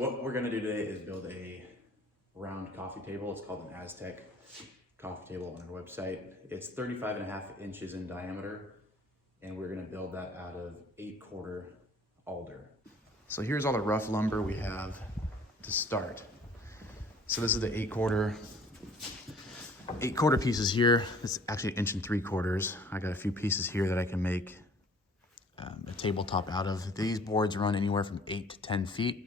What we're gonna do today is build a round coffee table. It's called an Aztec coffee table on our website. It's 35.5 inches in diameter, and we're gonna build that out of 8/4 alder. So here's all the rough lumber we have to start. So this is the 8/4 pieces here. It's actually 1 3/4. I got a few pieces here that I can make a tabletop out of. These boards run anywhere from 8 to 10 feet,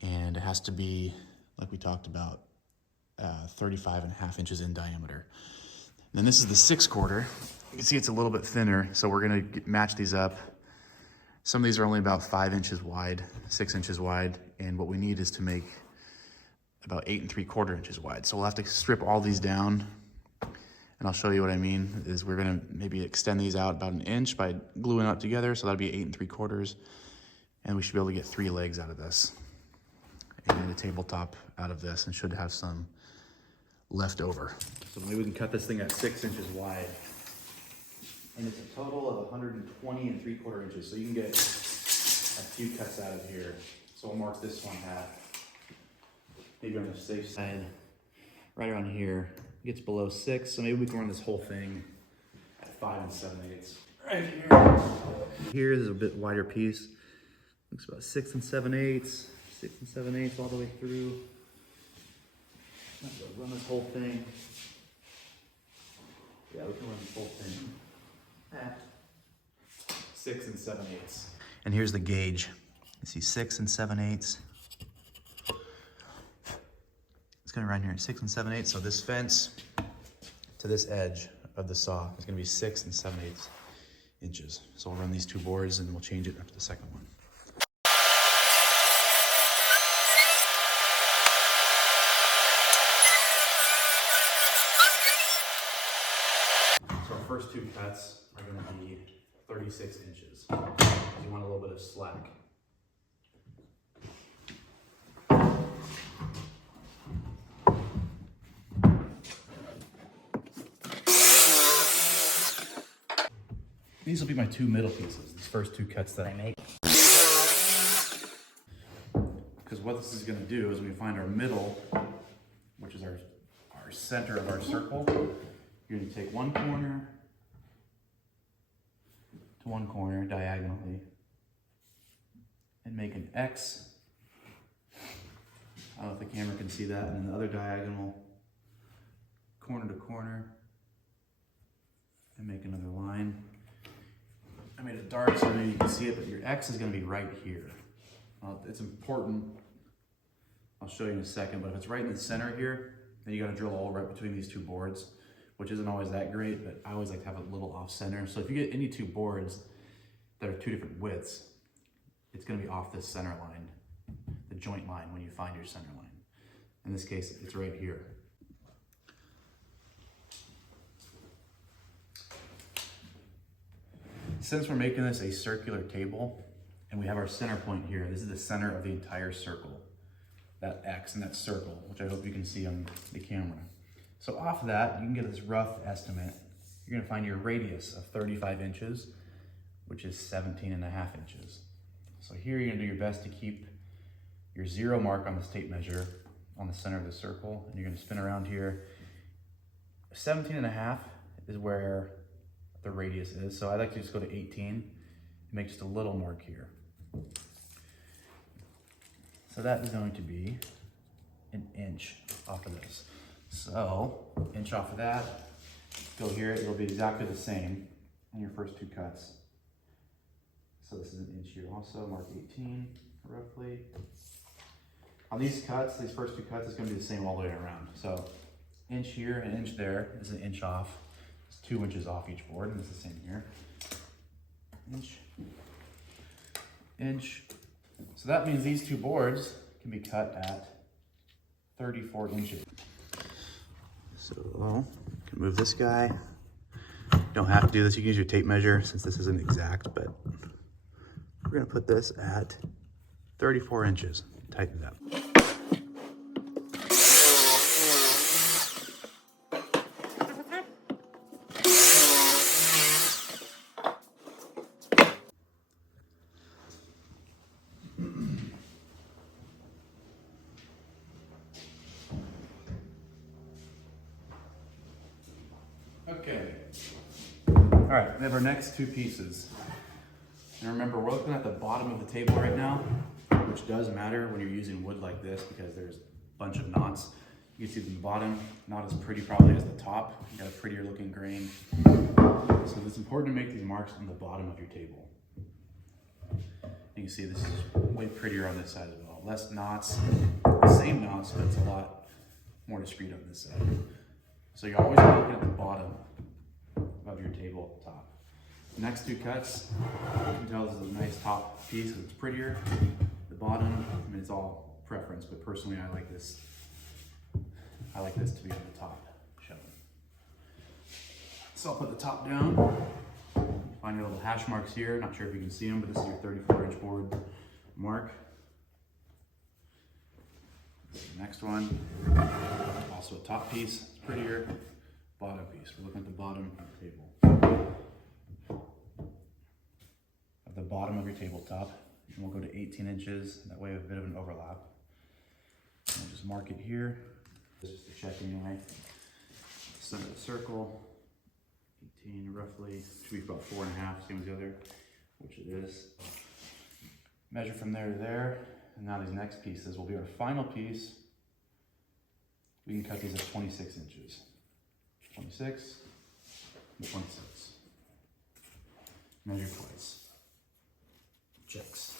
and it has to be, like we talked about, 35.5 inches in diameter. And then this is the 6/4. You can see it's a little bit thinner, so we're gonna match these up. Some of these are only about 5 inches wide, 6 inches wide, and what we need is to make about 8 3/4 inches wide. So we'll have to strip all these down, and I'll show you what I mean. Is we're gonna maybe extend these out about 1 inch by gluing it together, so that'll be 8 3/4, and we should be able to get 3 legs out of this, and a tabletop out of this, and should have some left over. So maybe we can cut this thing at 6 inches wide, and it's a total of 120 3/4 inches. So you can get a few cuts out of here. So we'll mark this one at, maybe on the safe side, right around here. It gets below 6, so maybe we can run this whole thing at 5 7/8. Right here. Here, there's a bit wider piece. Looks about 6 7/8, 6 7/8 all the way through. Let's run this whole thing. Yeah, we can run this whole thing at 6 7/8. And here's the gauge. You see 6 7/8. It's gonna run here at 6 7/8. So this fence to this edge of the saw is gonna be 6 7/8 inches. So we'll run these 2 boards and we'll change it after the second one. So our first 2 cuts are gonna be 36 inches. You want a little bit of slack. These will be my 2 middle pieces, these first 2 cuts that I make. Because what this is gonna do is when we find our middle, which is our center of our circle, you're gonna take one corner to one corner diagonally and make an X. I don't know if the camera can see that. And then the other diagonal, corner to corner, and make another line. I made it dark so maybe you can see it, but your X is gonna be right here. It's important, I'll show you in a second, but if it's right in the center here, then you gotta drill a hole right between these 2 boards, which isn't always that great, but I always like to have a little off center. So if you get any 2 boards that are 2 different widths, it's gonna be off this center line, the joint line when you find your center line. In this case, it's right here. Since we're making this a circular table and we have our center point here, this is the center of the entire circle, that X and that circle, which I hope you can see on the camera. So off of that, you can get this rough estimate. You're gonna find your radius of 35 inches, which is 17.5 inches. So here you're gonna do your best to keep your 0 mark on this tape measure on the center of the circle, and you're gonna spin around here. 17.5 is where the radius is. So I like to just go to 18 and make just a little mark here. So that is going to be 1 inch off of this. So 1 inch off of that, go here, it'll be exactly the same in your first 2 cuts. So this is 1 inch here also, mark 18 roughly. On these cuts, these first 2 cuts, it's gonna be the same all the way around. So 1 inch here, 1 inch there is 1 inch off. 2 inches off each board, and it's the same here. Inch, inch. So that means these 2 boards can be cut at 34 inches. So you can move this guy. You don't have to do this, you can use your tape measure since this isn't exact, but we're gonna put this at 34 inches. Tighten it up. All right, we have our next two pieces. And remember, we're looking at the bottom of the table right now, which does matter when you're using wood like this because there's a bunch of knots. You can see the bottom, not as pretty probably as the top. You got a prettier looking grain. So it's important to make these marks on the bottom of your table. You can see this is way prettier on this side as well. Less knots, same knots, but it's a lot more discreet on this side. So you're always looking at the bottom of your table at the top. Next two cuts, you can tell this is a nice top piece, it's prettier. The bottom, I mean, it's all preference, but personally I like this. I like this to be on the top shown. So I'll put the top down. Find your little hash marks here. Not sure if you can see them, but this is your 34-inch board mark. Next one, also a top piece, it's prettier. Bottom piece, we're looking at the bottom of the table. At the bottom of your tabletop, and we'll go to 18 inches. That way we have a bit of an overlap. And we'll just mark it here. Just to check anyway. Center of the circle, 18 roughly, should be about 4.5, same as the other, which it is. Measure from there to there, and now these next pieces will be our final piece. We can cut these at 26 inches. 26 and 26. Measure twice. Checks.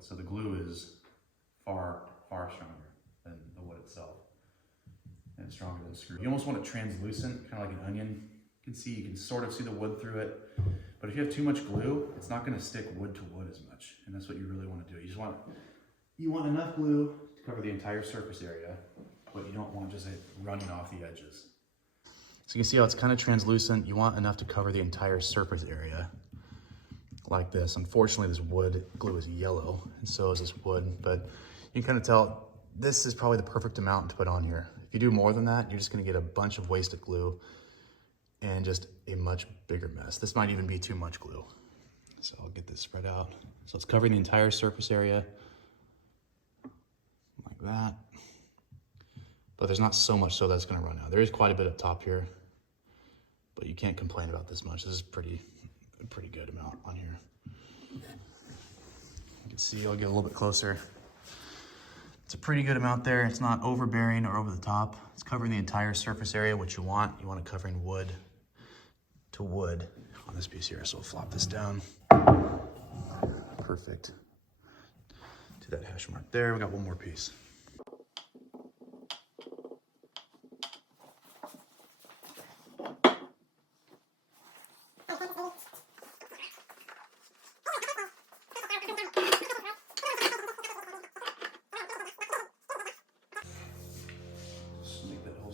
So the glue is far stronger than the wood itself, and it's stronger than the screw. You almost want it translucent, kind of like an onion. You can see, you can sort of see the wood through it, but if you have too much glue, it's not going to stick wood to wood as much, and that's what you really want to do. You want enough glue to cover the entire surface area, but you don't want just it running off the edges. So you can see how it's kind of translucent. You want enough to cover the entire surface area. Like this. Unfortunately, this wood glue is yellow, and so is this wood, but you can kind of tell this is probably the perfect amount to put on here. If you do more than that, you're just gonna get a bunch of wasted glue and just a much bigger mess. This might even be too much glue. So I'll get this spread out. So it's covering the entire surface area, like that. But there's not so much so that's gonna run out. There is quite a bit up top here, but you can't complain about this much. This is a pretty good amount on here. You can see, I'll get a little bit closer. It's a pretty good amount there. It's not overbearing or over the top. It's covering the entire surface area, which you want. You want it covering wood to wood on this piece here. So we'll flop this down. Perfect. To that hash mark there. We got one more piece.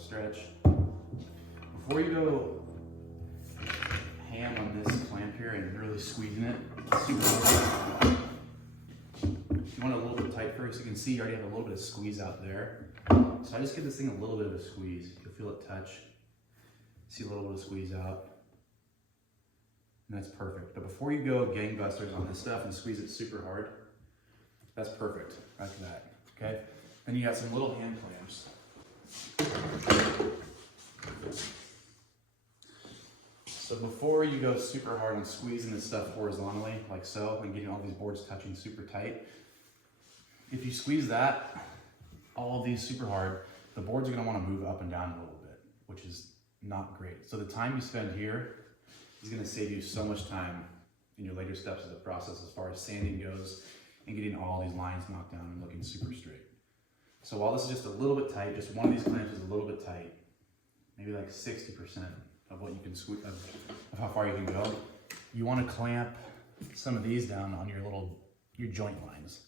Stretch. Before you go ham on this clamp here and really squeezing it, super hard. You want it a little bit tight first. You can see you already have a little bit of squeeze out there. So I just give this thing a little bit of a squeeze. You'll feel it touch. See a little bit of squeeze out. And that's perfect. But before you go gangbusters on this stuff and squeeze it super hard, that's perfect. Like that. Okay? Then you got some little hand clamps. So before you go super hard on squeezing this stuff horizontally, like so, and getting all these boards touching super tight, if you squeeze that, all of these super hard, the boards are going to want to move up and down a little bit, which is not great. So the time you spend here is going to save you so much time in your later steps of the process as far as sanding goes and getting all these lines knocked down and looking super straight. So while this is just a little bit tight, just one of these clamps is a little bit tight, maybe like 60% of what you can squeeze, of how far you can go, you want to clamp some of these down on your joint lines.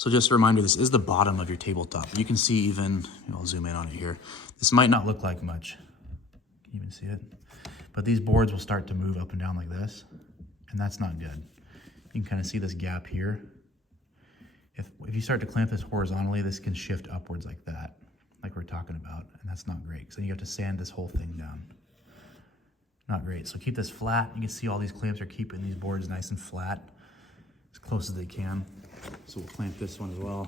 So just a reminder, this is the bottom of your tabletop. You can see even, I'll zoom in on it here. This might not look like much. Can you even see it? But these boards will start to move up and down like this, and that's not good. You can kind of see this gap here. If you start to clamp this horizontally, this can shift upwards like that, like we're talking about, and that's not great, because then you have to sand this whole thing down. Not great. So keep this flat. You can see all these clamps are keeping these boards nice and flat, as close as they can. So we'll clamp this one as well.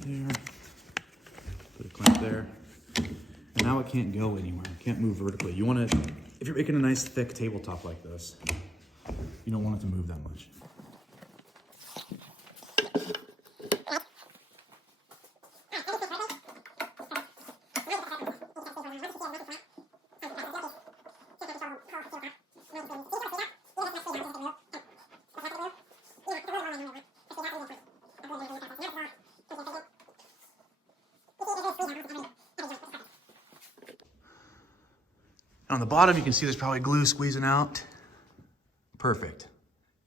There. Put a clamp there. And now it can't go anywhere. It can't move vertically. You want to, if you're making a nice thick tabletop like this, you don't want it to move that much. On the bottom, you can see there's probably glue squeezing out. Perfect.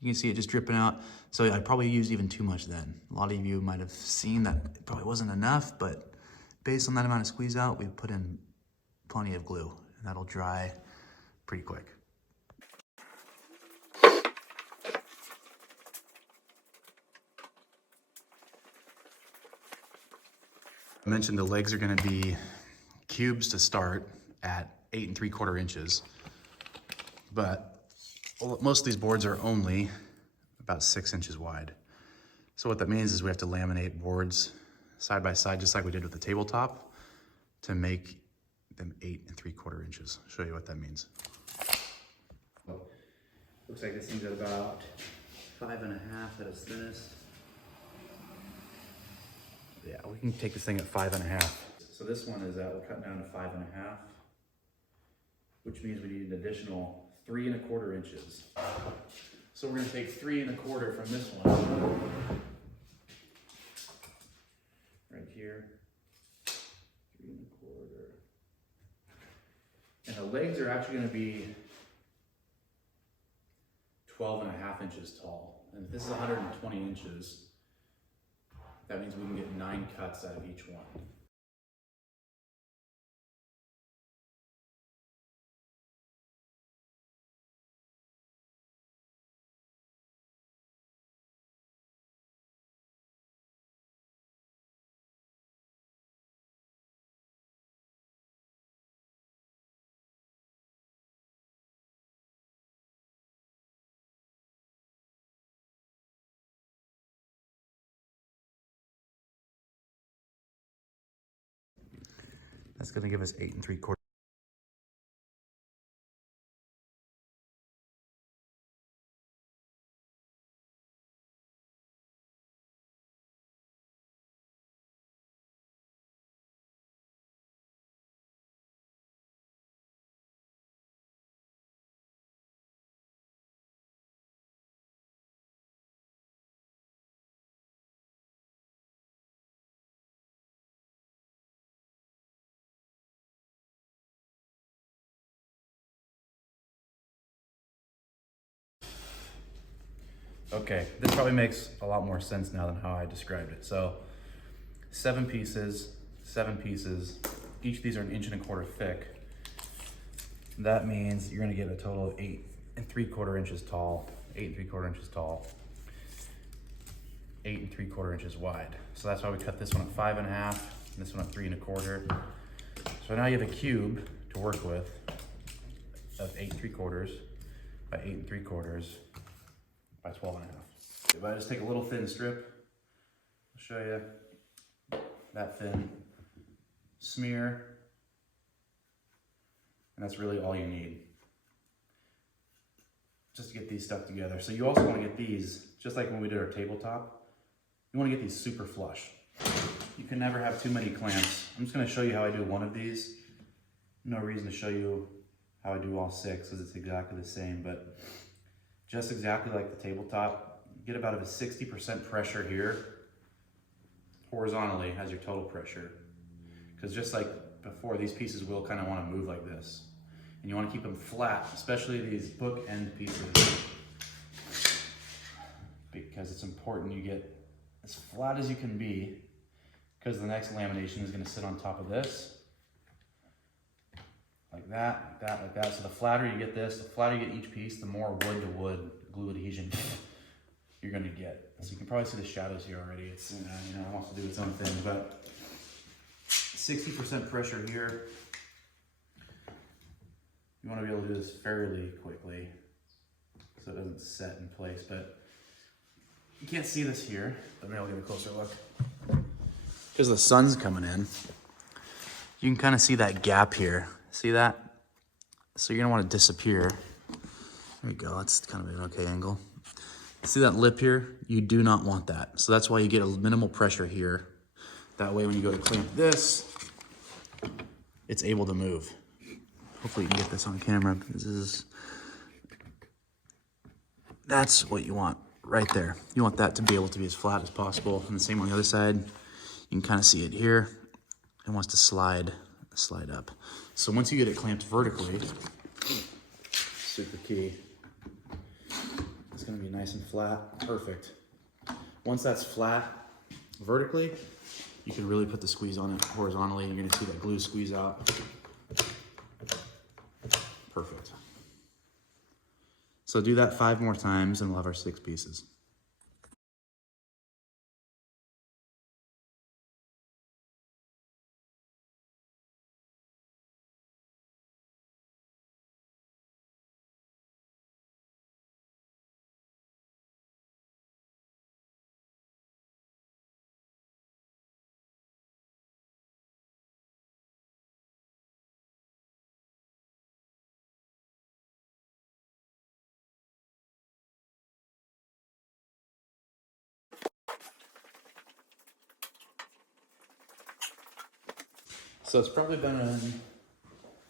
You can see it just dripping out. So I probably used even too much then. A lot of you might have seen that it probably wasn't enough, but based on that amount of squeeze out, we put in plenty of glue, and that'll dry pretty quick. I mentioned the legs are gonna be cubes to start at 8 3/4 inches, but most of these boards are only about 6 inches wide. So what that means is we have to laminate boards side by side, just like we did with the tabletop, to make them 8 3/4 inches. I'll show you what that means. Looks like this thing's at about 5.5 at its thinnest. Yeah, we can take this thing at 5.5. So this one is we're cutting down to 5.5, which means we need an additional 3 1/4 inches. So we're gonna take 3 1/4 from this one, right here, 3 1/4. And the legs are actually gonna be 12.5 inches tall. And if this is 120 inches, that means we can get 9 cuts out of each one. That's gonna give us 8 3/4. Okay, this probably makes a lot more sense now than how I described it. So 7 pieces, each of these are 1 1/4 inches thick. That means you're gonna get a total of 8 3/4 inches tall, 8 3/4 inches tall, 8 3/4 inches wide. So that's why we cut this one at 5.5, and this one at 3 1/4. So now you have a cube to work with of 8 3/4 by 8 3/4 by 12.5. If I just take a little thin strip, I'll show you that thin, smear, and that's really all you need just to get these stuck together. So you also want to get these, just like when we did our tabletop, you want to get these super flush. You can never have too many clamps. I'm just going to show you how I do one of these. No reason to show you how I do all 6 because it's exactly the same, but just exactly like the tabletop, get about a 60% pressure here, horizontally as your total pressure. Because just like before, these pieces will kind of want to move like this. And you want to keep them flat, especially these bookend pieces, because it's important you get as flat as you can be, because the next lamination is going to sit on top of this. Like that, like that, like that. So the flatter you get this, the flatter you get each piece, the more wood to wood glue adhesion you're going to get. So you can probably see the shadows here already. It's, it wants to do its own thing, but 60% pressure here. You want to be able to do this fairly quickly so it doesn't set in place, but you can't see this here, but maybe I'll get a closer look. Because the sun's coming in, you can kind of see that gap here. See that? So you're gonna want to disappear. There you go, that's kind of an okay angle. See that lip here? You do not want that. So that's why you get a minimal pressure here. That way when you go to clamp this, it's able to move. Hopefully you can get this on camera. That's what you want right there. You want that to be able to be as flat as possible. And the same on the other side. You can kind of see it here. It wants to slide up. So once you get it clamped vertically, super key. It's gonna be nice and flat, perfect. Once that's flat vertically, you can really put the squeeze on it horizontally and you're gonna see that glue squeeze out. Perfect. So do that 5 more times and we'll have our 6 pieces. So it's probably been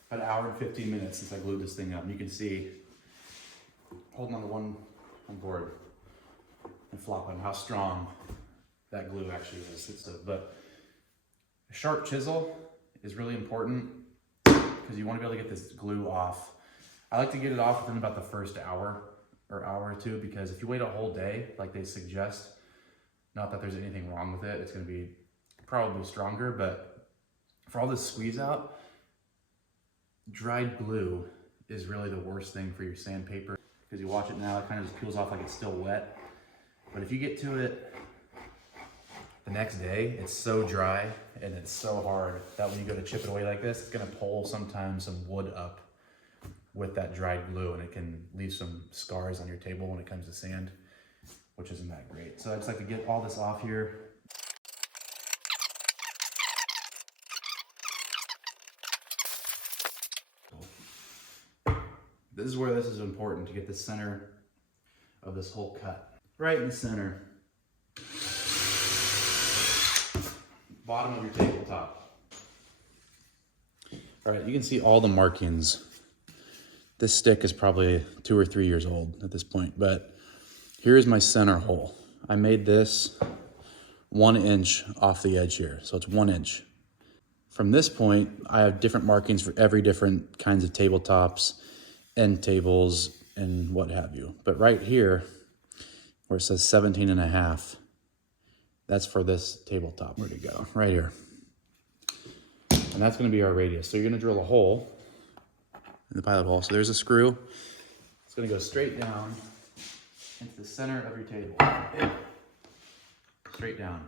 an hour and 15 minutes since I glued this thing up. And you can see, holding on to one board and flopping, how strong that glue actually is. But a sharp chisel is really important because you want to be able to get this glue off. I like to get it off within about the first hour or hour or two, because if you wait a whole day, like they suggest, not that there's anything wrong with it, it's going to be probably stronger, but for all this squeeze out, dried glue is really the worst thing for your sandpaper, because you watch it now, it kind of just peels off like it's still wet. But if you get to it the next day, it's so dry and it's so hard that when you go to chip it away like this, it's gonna pull sometimes some wood up with that dried glue, and it can leave some scars on your table when it comes to sand, which isn't that great. So I just like to get all this off here. This is where this is important, to get the center of this whole cut. Right in the center. Bottom of your tabletop. All right, you can see all the markings. This stick is probably 2 or 3 years old at this point, but here is my center hole. I made this 1 inch off the edge here, so it's 1 inch. From this point, I have different markings for every different kinds of tabletops, end tables, and what have you. But right here, where it says 17.5, that's for this tabletop. Where'd it go? Right here. And that's gonna be our radius. So you're gonna drill a hole in the pilot hole. So there's a screw. It's gonna go straight down into the center of your table. Straight down.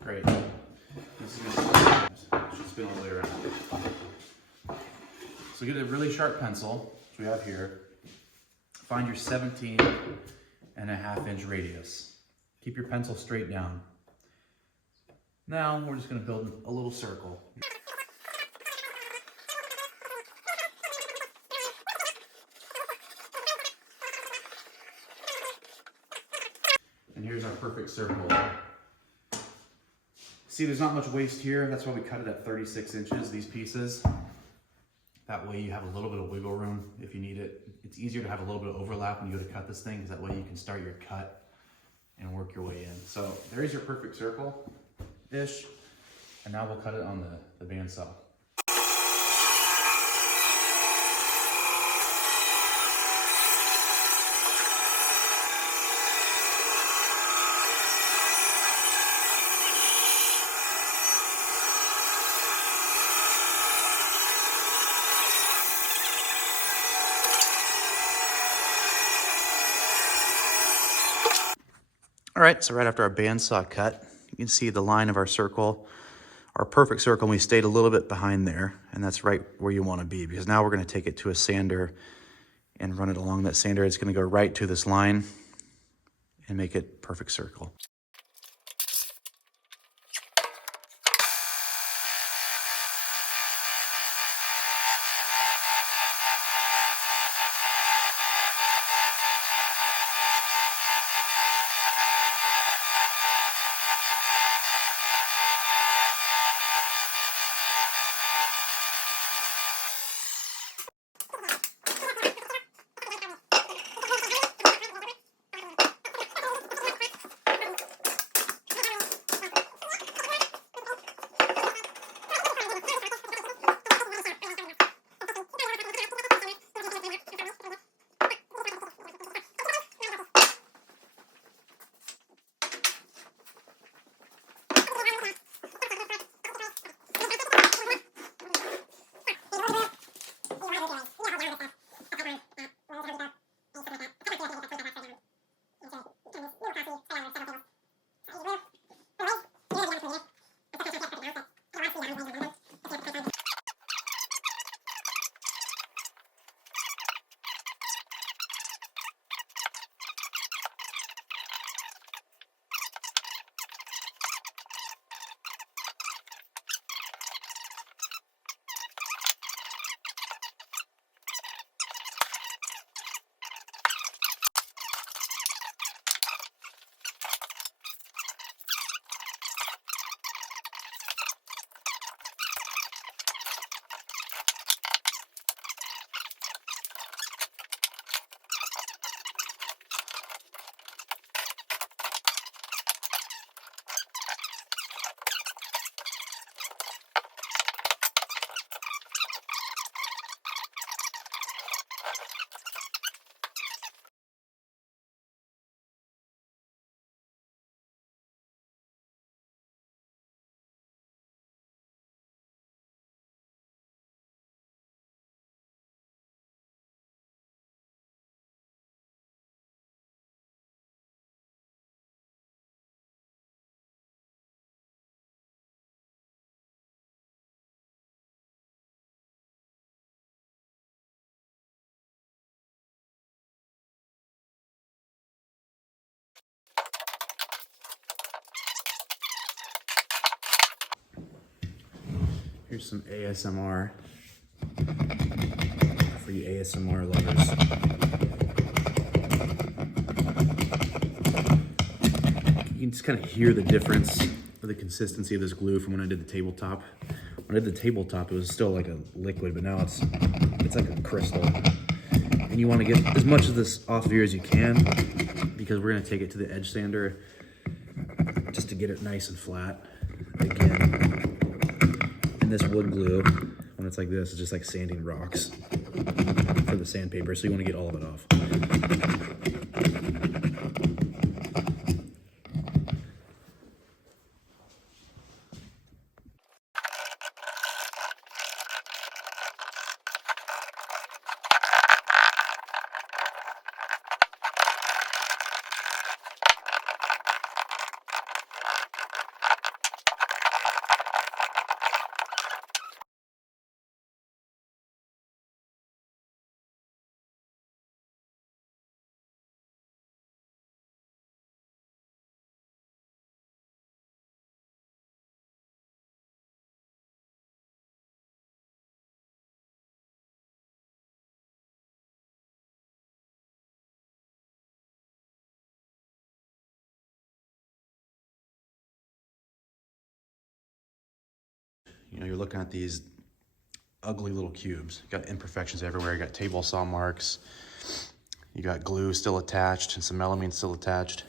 Great. This is gonna should spin all the way around. So get a really sharp pencil, which we have here. Find your 17.5 inch radius. Keep your pencil straight down. Now we're just gonna build a little circle. And here's our perfect circle. See, there's not much waste here. That's why we cut it at 36 inches, these pieces. That way you have a little bit of wiggle room if you need it. It's easier to have a little bit of overlap when you go to cut this thing, because that way you can start your cut and work your way in. So there's your perfect circle-ish. And now we'll cut it on the bandsaw. right, so right after our bandsaw cut, you can see the line of our circle, our perfect circle, and we stayed a little bit behind there, and that's right where you want to be, because now we're going to take it to a sander and run it along that sander. It's going to go right to this line and make it perfect circle. Here's some ASMR for you ASMR lovers. You can just kind of hear the difference of the consistency of this glue from when I did the tabletop. When I did the tabletop, it was still like a liquid, but now it's like a crystal. And you want to get as much of this off here as you can, because we're going to take it to the edge sander just to get it nice and flat. Again, and this wood glue, when it's like this, it's just like sanding rocks for the sandpaper, so you want to get all of it off. You know, you're looking at these ugly little cubes. You got imperfections everywhere. You got table saw marks. You got glue still attached and some melamine still attached.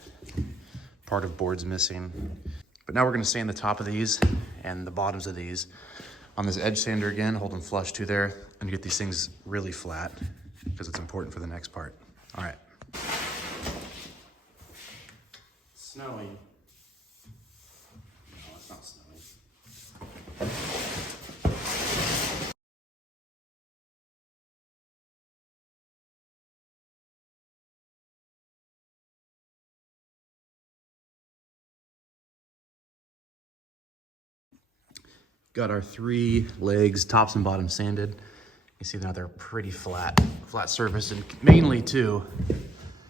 Part of board's missing. But now we're gonna sand the top of these and the bottoms of these on this edge sander again, hold them flush to there, and get these things really flat because it's important for the next part. All right. Snowing. No, it's not snowing. Got our 3 legs, tops and bottoms sanded. You see now they're pretty flat surface, and mainly too,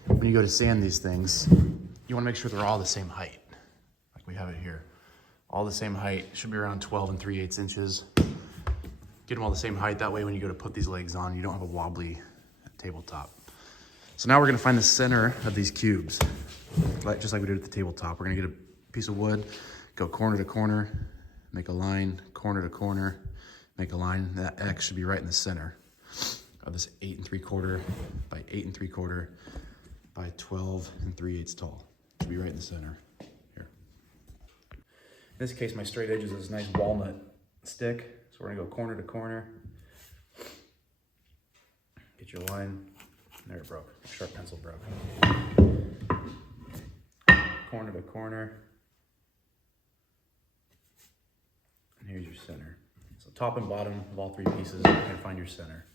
when you go to sand these things, you wanna make sure they're all the same height. Like we have it here. All the same height, should be around 12 3/8 inches. Get them all the same height, that way when you go to put these legs on, you don't have a wobbly tabletop. So now we're gonna find the center of these cubes, just like we did at the tabletop. We're gonna get a piece of wood, go corner to corner, make a line, corner to corner, make a line. That X should be right in the center of this 8 3/4 by 8 3/4 by 12 3/8 tall. It should be right in the center here. In this case, my straight edge is this nice walnut stick. So we're gonna go corner to corner. Get your line. There it broke. Sharp pencil broke. Corner to corner. And here's your center. So top and bottom of all 3 pieces, you can find your center.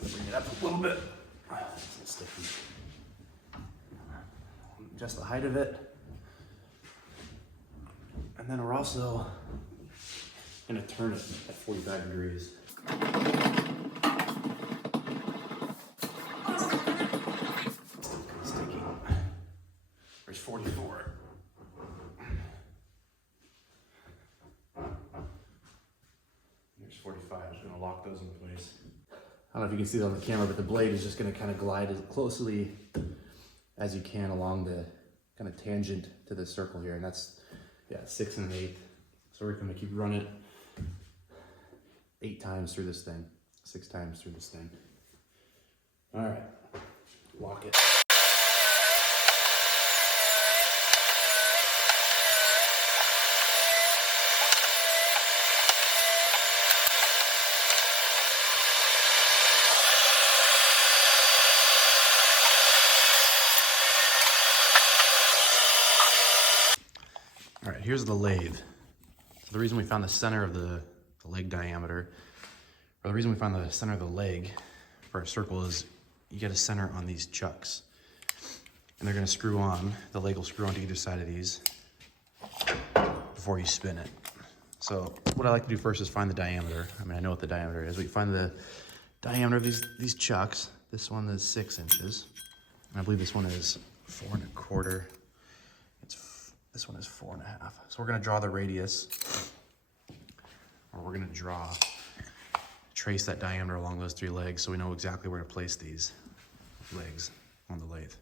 Bring it up a little bit. It's sticky. Just the height of it. And then we're also gonna turn it at 45 degrees. Still sticky. There's 44. There's 45. I'm just gonna lock those in place. I don't know if you can see that on the camera, but the blade is just gonna kind of glide as closely as you can along the kind of tangent to the circle here. And that's, yeah, 6 1/8. So we're gonna keep running it 8 times through this thing, 6 times through this thing. All right, lock it. All right, here's the lathe. The reason we found the center of the leg diameter, or the reason we found the center of the leg for a circle is you get a center on these chucks. And they're gonna screw on, the leg will screw onto either side of these before you spin it. So what I like to do first is find the diameter. I mean, I know what the diameter is. We find the diameter of these chucks. This one is 6 inches. And I believe this one is 4 1/4. This one is 4 1/2. So we're gonna draw the radius, or we're gonna trace that diameter along those 3 legs so we know exactly where to place these legs on the lathe.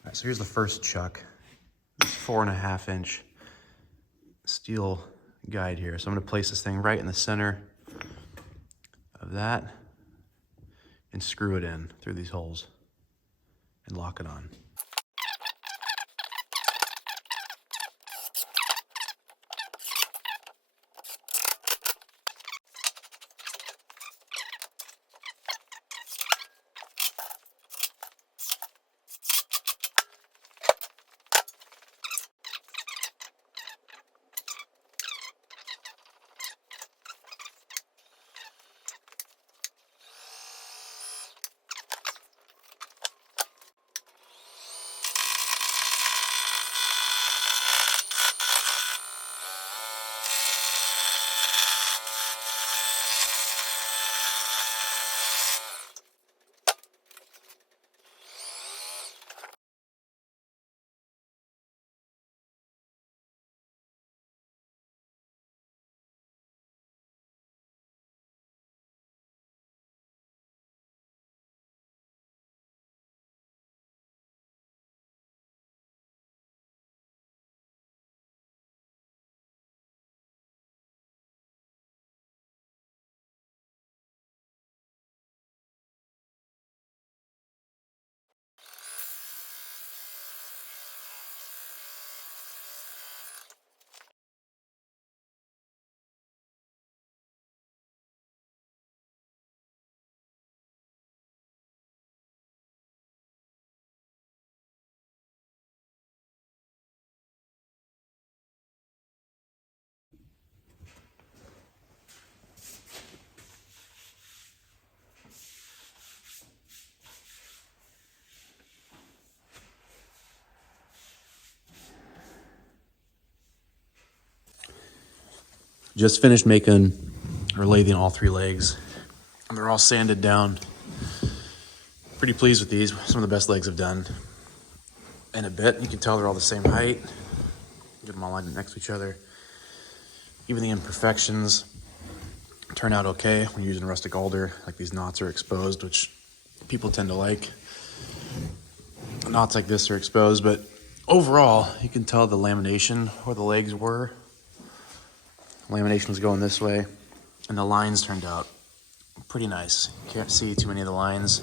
All right, so here's the first chuck. It's 4 1/2 inch steel guide here. So I'm gonna place this thing right in the center of that and screw it in through these holes and lock it on. Just finished making or lathing all 3 legs. And they're all sanded down. Pretty pleased with these. Some of the best legs I've done in a bit. You can tell they're all the same height. Get them all lined up next to each other. Even the imperfections turn out okay when you're using rustic alder. Like these knots are exposed, which people tend to like. Knots like this are exposed, but overall, you can tell the lamination where the legs were. Lamination was going this way, and the lines turned out pretty nice. You can't see too many of the lines.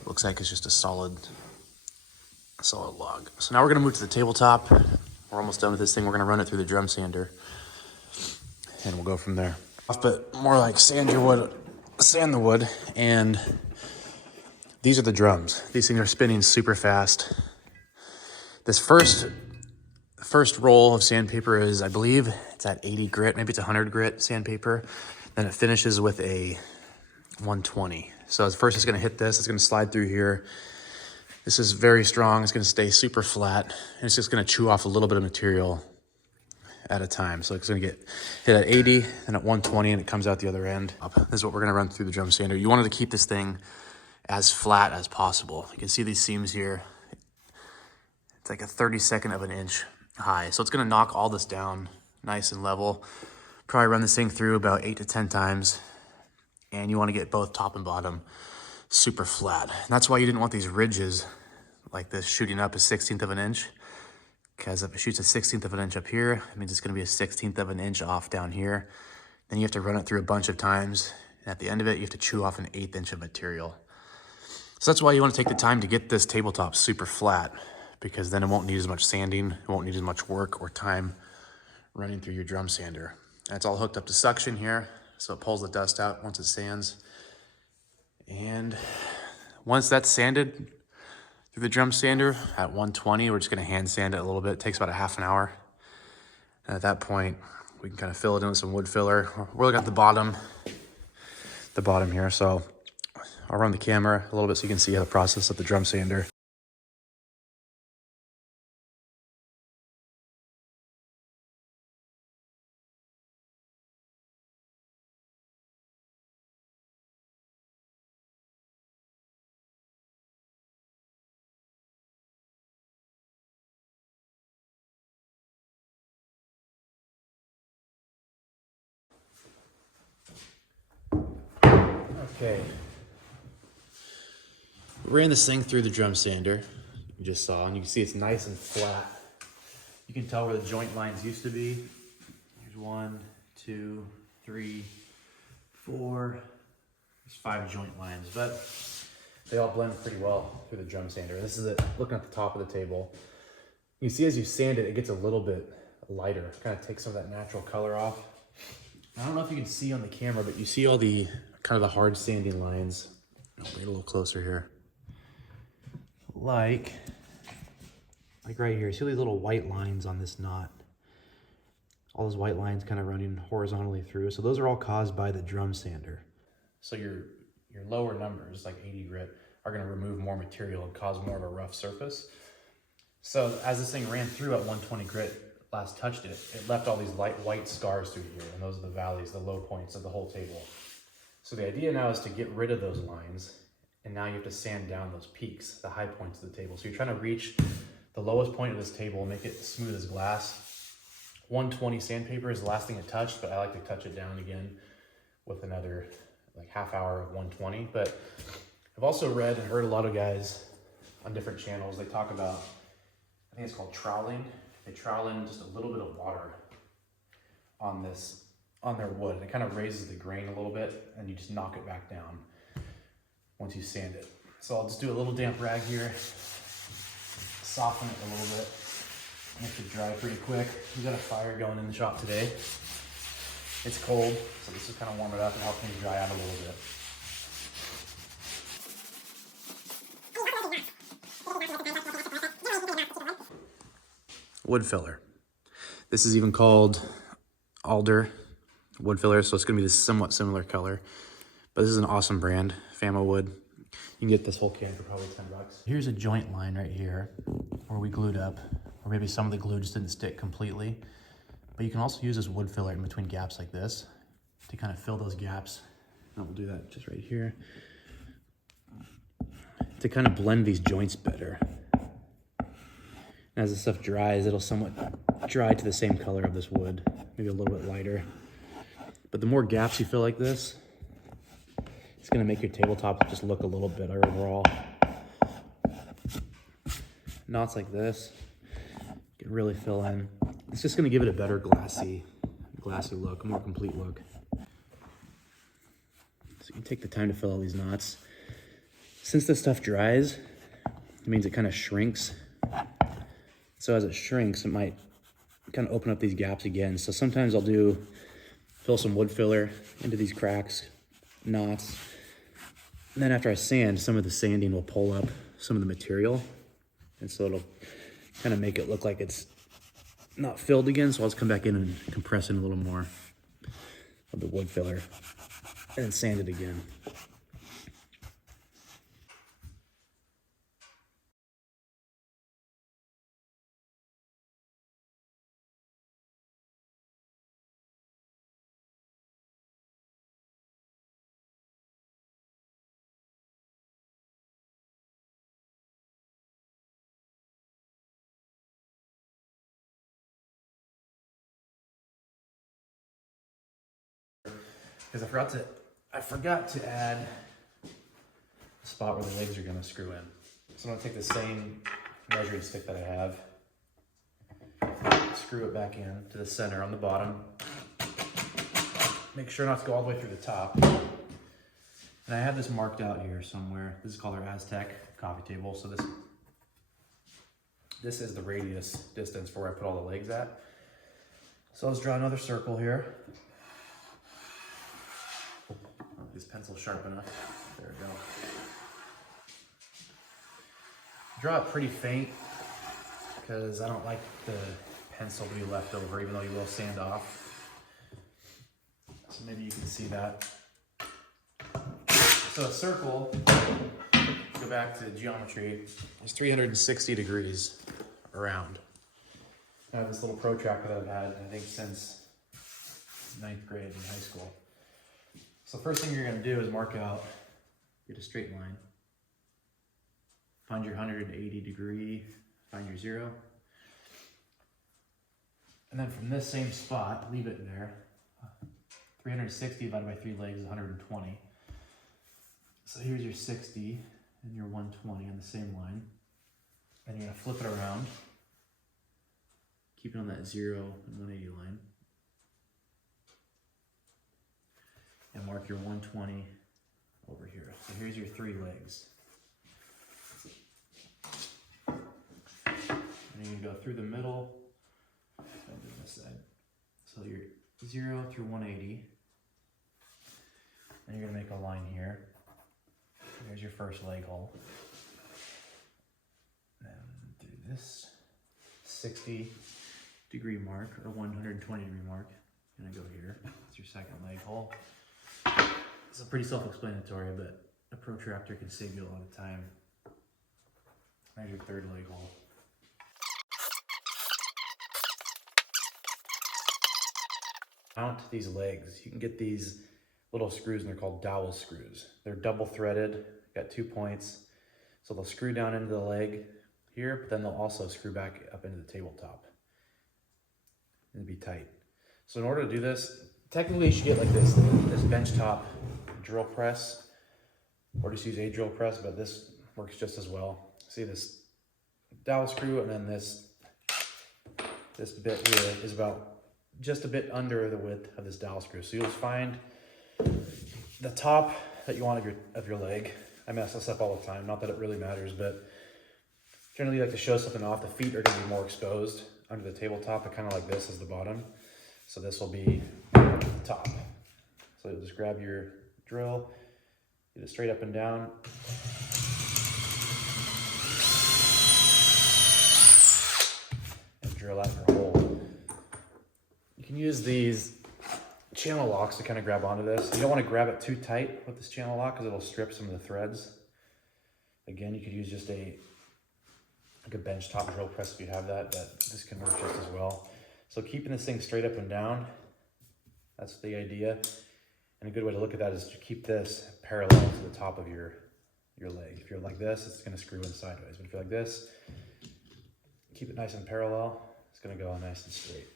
It looks like it's just a solid log. So now we're gonna move to the tabletop. We're almost done with this thing. We're gonna run it through the drum sander, and we'll go from there. But more like sand the wood, and these are the drums. These things are spinning super fast. This first roll of sandpaper is, I believe, it's at 80 grit, maybe it's 100 grit sandpaper. Then it finishes with a 120. So first it's gonna hit this, it's gonna slide through here. This is very strong, it's gonna stay super flat, and it's just gonna chew off a little bit of material at a time. So it's gonna get hit at 80, then at 120, and it comes out the other end. This is what we're gonna run through the drum sander. You wanted to keep this thing as flat as possible. You can see these seams here. It's like a 32nd of an inch high. So it's gonna knock all this down nice and level. Probably run this thing through about 8 to 10 times. And you wanna get both top and bottom super flat. And that's why you didn't want these ridges like this shooting up a 1/16 of an inch. Because if it shoots a 1/16 of an inch up here, it means it's gonna be a 1/16 of an inch off down here. Then you have to run it through a bunch of times. And at the end of it, you have to chew off an 1/8 inch of material. So that's why you want to take the time to get this tabletop super flat, because then it won't need as much sanding, it won't need as much work or time running through your drum sander. And it's all hooked up to suction here, so it pulls the dust out once it sands. And once that's sanded through the drum sander at 120, we're just going to hand sand it a little bit. It takes about a half an hour. And at that point, we can kind of fill it in with some wood filler. We're looking at the bottom here, so I'll run the camera a little bit so you can see how the process of the drum sander. Okay. Ran this thing through the drum sander, you just saw, and you can see it's nice and flat. You can tell where the joint lines used to be. Here's 1, 2, 3, 4. There's 5 joint lines, but they all blend pretty well through the drum sander. This is it, looking at the top of the table. You see as you sand it, it gets a little bit lighter. Kind of takes some of that natural color off. I don't know if you can see on the camera, but you see all the kind of the hard sanding lines. I'll get a little closer here. Like right here, see these little white lines on this knot? All those white lines kind of running horizontally through. So those are all caused by the drum sander. So your lower numbers, like 80 grit, are gonna remove more material and cause more of a rough surface. So as this thing ran through at 120 grit, last touched it, it left all these light white scars through here, and those are the valleys, the low points of the whole table. So the idea now is to get rid of those lines, and now you have to sand down those peaks, the high points of the table. So you're trying to reach the lowest point of this table and make it smooth as glass. 120 sandpaper is the last thing to touch, but I like to touch it down again with another like half hour of 120. But I've also read and heard a lot of guys on different channels, they talk about, I think it's called troweling. They trowel in just a little bit of water on their wood. It kind of raises the grain a little bit, and you just knock it back down once you sand it. So I'll just do a little damp rag here, soften it a little bit, and it should dry pretty quick. We got a fire going in the shop today. It's cold, so this is kind of warm it up and help things dry out a little bit. Wood filler. This is even called Alder wood filler, so it's gonna be this somewhat similar color. But this is an awesome brand, Famo Wood. You can get this whole can for probably 10 bucks. Here's a joint line right here where we glued up, or maybe some of the glue just didn't stick completely. But you can also use this wood filler in between gaps like this to kind of fill those gaps. And we'll do that just right here to kind of blend these joints better. As the stuff dries, it'll somewhat dry to the same color of this wood, maybe a little bit lighter. But the more gaps you fill like this, it's gonna make your tabletop just look a little better overall. Knots like this, you can really fill in. It's just gonna give it a better glassy look, a more complete look. So you can take the time to fill all these knots. Since this stuff dries, it means it kind of shrinks. So as it shrinks, it might kind of open up these gaps again. So sometimes I'll fill some wood filler into these cracks, knots. And then after I sand, some of the sanding will pull up some of the material. And so it'll kind of make it look like it's not filled again. So I'll just come back in and compress in a little more of the wood filler and then sand it again. Because I forgot to add a spot where the legs are gonna screw in. So I'm gonna take the same measuring stick that I have, screw it back in to the center on the bottom. Make sure not to go all the way through the top. And I have this marked out here somewhere. This is called our Aztec coffee table. So this is the radius distance where I put all the legs at. So let's draw another circle here. Is pencil sharp enough? There we go. Draw it pretty faint because I don't like the pencil to be left over, even though you will sand off. So maybe you can see that. So a circle, go back to geometry, is 360 degrees around. I have this little protractor that I've had, I think, since 9th grade in high school. So first thing you're gonna do is mark out, get a straight line, find your 180 degree, find your 0. And then from this same spot, leave it there. 360 divided by 3 legs is 120. So here's your 60 and your 120 on the same line. And you're gonna flip it around, keep it on that 0 and 180 line. And mark your 120 over here. So here's your 3 legs. And you're gonna go through the middle and do this side. So your 0 through 180. And you're gonna make a line here. Here's your first leg hole. And do this 60 degree mark or 120 degree mark. Gonna go here. It's your second leg hole. It's pretty self-explanatory, but a protractor can save you a lot of time. There's your third leg hole. Mount these legs. You can get these little screws and they're called dowel screws. They're double threaded, got 2 points. So they'll screw down into the leg here, but then they'll also screw back up into the tabletop. It'll be tight. So in order to do this, technically you should get like this benchtop drill press, or just use a drill press, but this works just as well. See this dowel screw, and then this bit here is about just a bit under the width of this dowel screw. So you'll find the top that you want of your leg. I mess this up all the time, not that it really matters, but generally you like to show something off. The feet are gonna be more exposed under the tabletop, but kind of like this is the bottom. So this will be the top. So you'll just grab your drill, get it straight up and down. And drill out your hole. You can use these channel locks to kind of grab onto this. You don't want to grab it too tight with this channel lock because it'll strip some of the threads. Again, you could use just like a bench top drill press if you have that, but this can work just as well. So keeping this thing straight up and down, that's the idea. And a good way to look at that is to keep this parallel to the top of your leg. If you're like this, it's gonna screw in sideways. But if you're like this, keep it nice and parallel, it's gonna go nice and straight.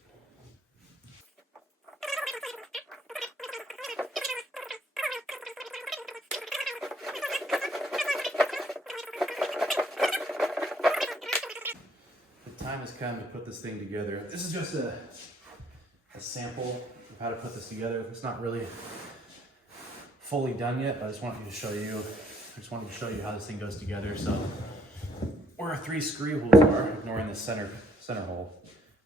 The time has come to put this thing together. This is just a sample of how to put this together. It's not really fully done yet, but I just wanted to show you how this thing goes together. So where our 3 screw holes are, ignoring the center hole,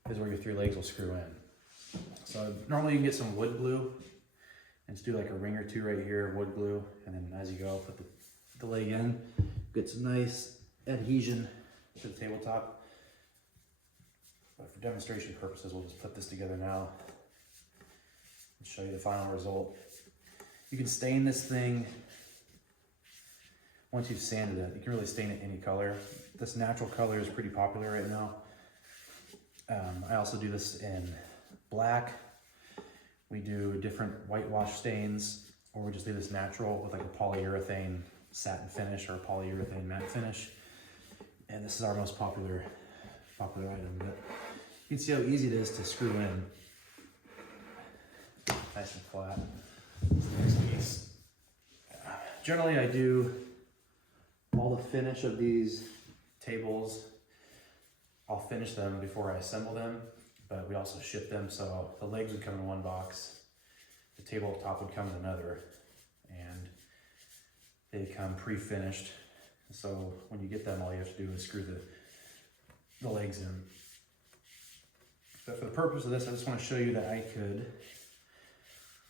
is where your 3 legs will screw in. So normally you can get some wood glue and just do like a ring or 2 right here, wood glue, and then as you go, put the leg in, get some nice adhesion to the tabletop. But for demonstration purposes, we'll just put this together now and show you the final result. You can stain this thing once you've sanded it. You can really stain it any color. This natural color is pretty popular right now. I also do this in black. We do different whitewash stains, or we just do this natural with like a polyurethane satin finish or a polyurethane matte finish. And this is our most popular item. But you can see how easy it is to screw in. Nice and flat. Next piece. Generally, I do all the finish of these tables. I'll finish them before I assemble them, but we also ship them. So the legs would come in one box, the tabletop would come in another, and they come pre-finished. So when you get them, all you have to do is screw the legs in. But for the purpose of this, I just want to show you that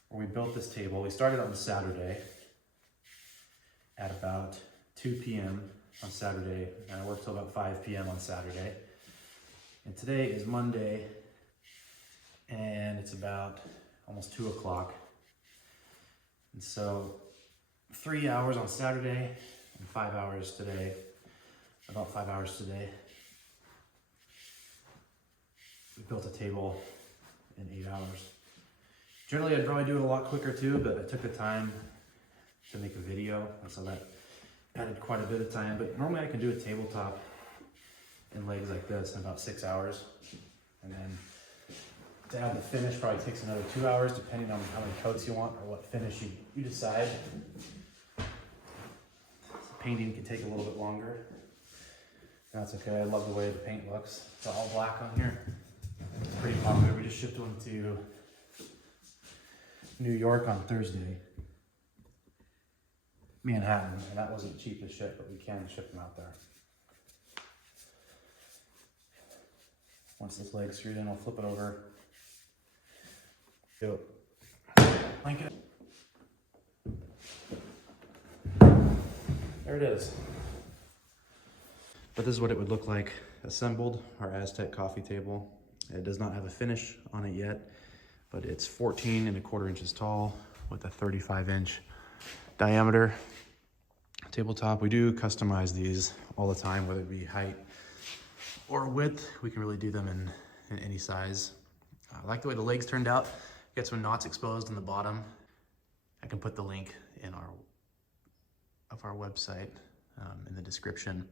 when we built this table, we started on Saturday at about 2 p.m. on Saturday, and I worked till about 5 p.m. on Saturday. And today is Monday, and it's about almost 2 o'clock. And so 3 hours on Saturday and 5 hours today, about 5 hours today. We built a table in 8 hours. Generally, I'd probably do it a lot quicker too, but I took the time to make a video, and so that added quite a bit of time. But normally I can do a tabletop and legs like this in about 6 hours. And then to add the finish probably takes another 2 hours, depending on how many coats you want or what finish you decide. Painting can take a little bit longer. That's okay, I love the way the paint looks. It's all black on here. It's pretty popular. We just shipped one to New York on Thursday. Manhattan, and that wasn't cheap to ship, but we can ship them out there. Once this leg's screwed in, I'll flip it over. Do it. Link it. There it is. But this is what it would look like assembled, our Aztec coffee table. It does not have a finish on it yet, but it's 14¼ inches tall with a 35-inch diameter tabletop. We do customize these all the time, whether it be height or width. We can really do them in any size. I like the way the legs turned out. Get some knots exposed on the bottom. I can put the link of our website in the description.